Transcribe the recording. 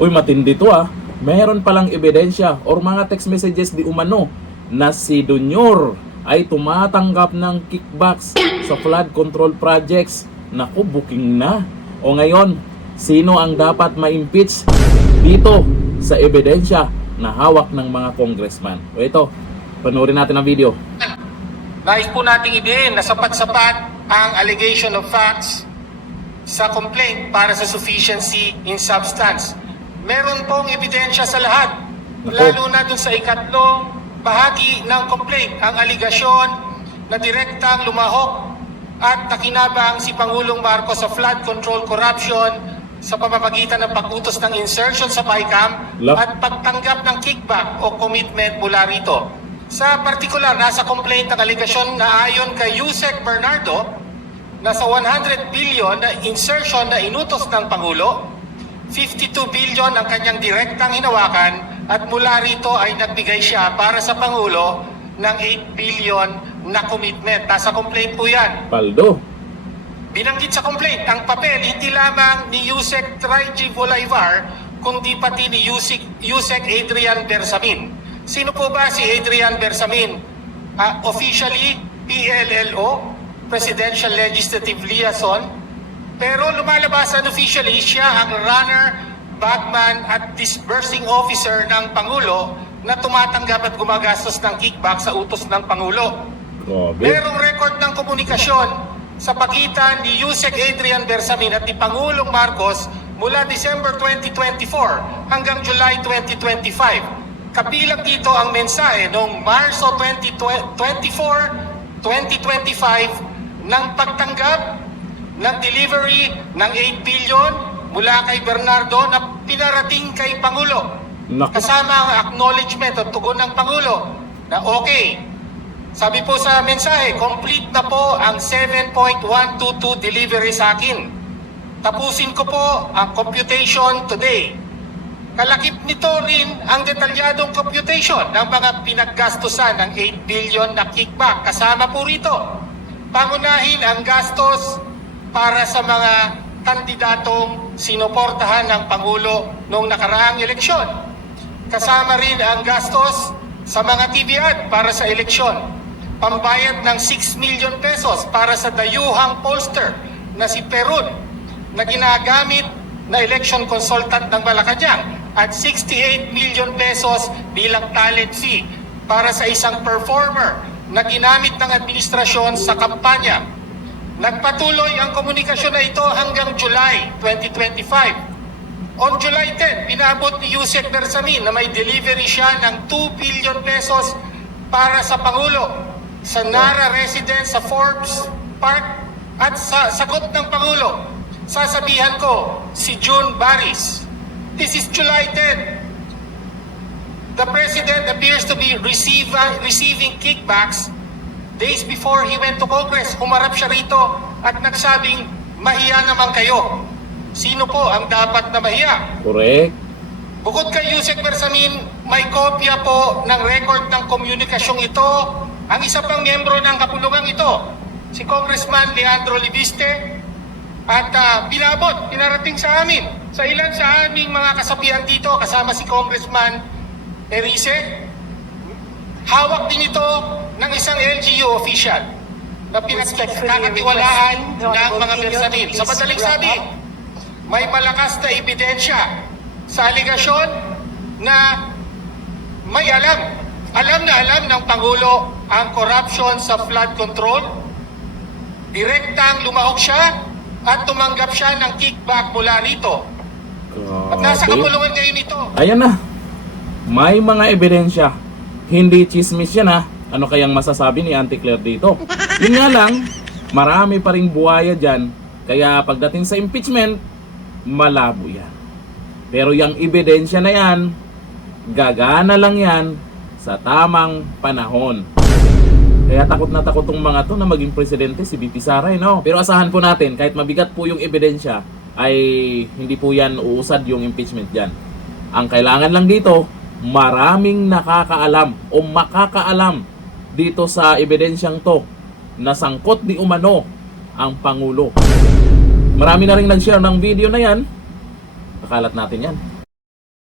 Uy, matindi to ah. Meron palang ebidensya or mga text messages di umano na si Junior ay tumatanggap ng kickbacks sa flood control projects. Naku, booking na. O ngayon, sino ang dapat ma-impeach dito sa ebidensya na hawak ng mga congressman? O ito, panoorin natin ang video. Nais po nating idein na sapat-sapat ang allegation of facts sa complaint para sa sufficiency in substance. Meron pong ebidensya sa lahat, lalo na dun sa ikatlong bahagi ng complaint, ang aligasyon na direktang lumahok at nakinabang si Pangulong Marcos sa flood control corruption sa pamamagitan ng pag-utos ng insertion sa PAICAM at pagtanggap ng kickback o commitment mula rito. Sa partikular, nasa complaint ang aligasyon na ayon kay Yusek Bernardo, nasa 100 billion na insertion na inutos ng Pangulo, 52 billion ang kanyang direktang hinawakan at mula rito ay nagbigay siya para sa Pangulo ng 8 billion na commitment. Nasa complaint po yan. Paldo. Binanggit sa complaint, ang papel hindi lamang ni Yusek Traiji Volaivar, kundi pati ni Yusek Adrian Bersamin. Sino po ba si Adrian Bersamin? Officially, PLLO, Presidential Legislative Liaison, pero lumalabas unofficially siya ang runner, bagman at disbursing officer ng Pangulo na tumatanggap at gumagastos ng kickback sa utos ng Pangulo. Grabe. Merong record ng komunikasyon sa pagitan ni Yusek Adrian Bersamin at ni Pangulong Marcos mula December 2024 hanggang July 2025. Kabilang dito ang mensahe noong Marso 2025 ng pagtanggap ng delivery ng 8 billion mula kay Bernardo na pinarating kay Pangulo. Kasama ang acknowledgement at tugon ng Pangulo na okay. Sabi po sa mensahe, complete na po ang 7.122 delivery sa akin. Tapusin ko po ang computation today. Kalakip nito rin ang detalyadong computation ng mga pinaggastusan ng 8 billion na kickback. Kasama po rito, pangunahin ang gastos para sa mga kandidatong sinuportahan ng Pangulo noong nakaraang eleksyon. Kasama rin ang gastos sa mga TV ad para sa eleksyon. Pambayad ng 6 million pesos para sa dayuhang pollster na si Perun na ginagamit na election consultant ng Malacanang at 68 million pesos bilang talent fee para sa isang performer na ginamit ng administrasyon sa kampanya. Nagpatuloy ang komunikasyon na ito hanggang July 2025. On July 10, pinabot ni Yusek Bersamin na may delivery siya ng 2 billion pesos para sa Pangulo sa Nara residence sa Forbes Park at sa sagot ng Pangulo. Sasabihan ko, si June Baris. This is July 10. The President appears to be receiving kickbacks days before he went to Congress. Humarap siya rito at nagsabing, mahiya naman kayo. Sino po ang dapat na mahiya? Correct. Bukod kay Yusek Bersamin, may kopya po ng record ng komunikasyong ito ang isa pang miyembro ng kapulungan ito, si Congressman Leandro Libiste, at pinarating sa amin. Sa ilan sa aming mga kasabihan dito, kasama si Congressman Erice, hawak din ito ng isang LGU official na pinagkakatiwalaan ng mga Bersamin. Sa madaling sabi, may malakas na ebidensya sa aligasyon na may alam na alam ng Pangulo ang corruption sa flood control. Direktang lumahok siya at tumanggap siya ng kickback mula rito. At nasa kapulungan ngayon ito. Ayan na. May mga ebidensya. Hindi chismis yan ha. Ano kayang masasabi ni Auntie Claire dito? Yun nga lang, marami pa ring buhaya dyan. Kaya pagdating sa impeachment, malabo yan. Pero yung ebidensya na yan, gagana lang yan sa tamang panahon. Kaya takot na takot tong mga to na maging presidente si VP Sara, no? Pero asahan po natin, kahit mabigat po yung ebidensya, ay hindi po yan uusad yung impeachment dyan. Ang kailangan lang dito, maraming nakakaalam o makakaalam dito sa ebidensyang to na sangkot di umano ang Pangulo. Marami na rin nag-share ng video na yan. Nakalat natin yan.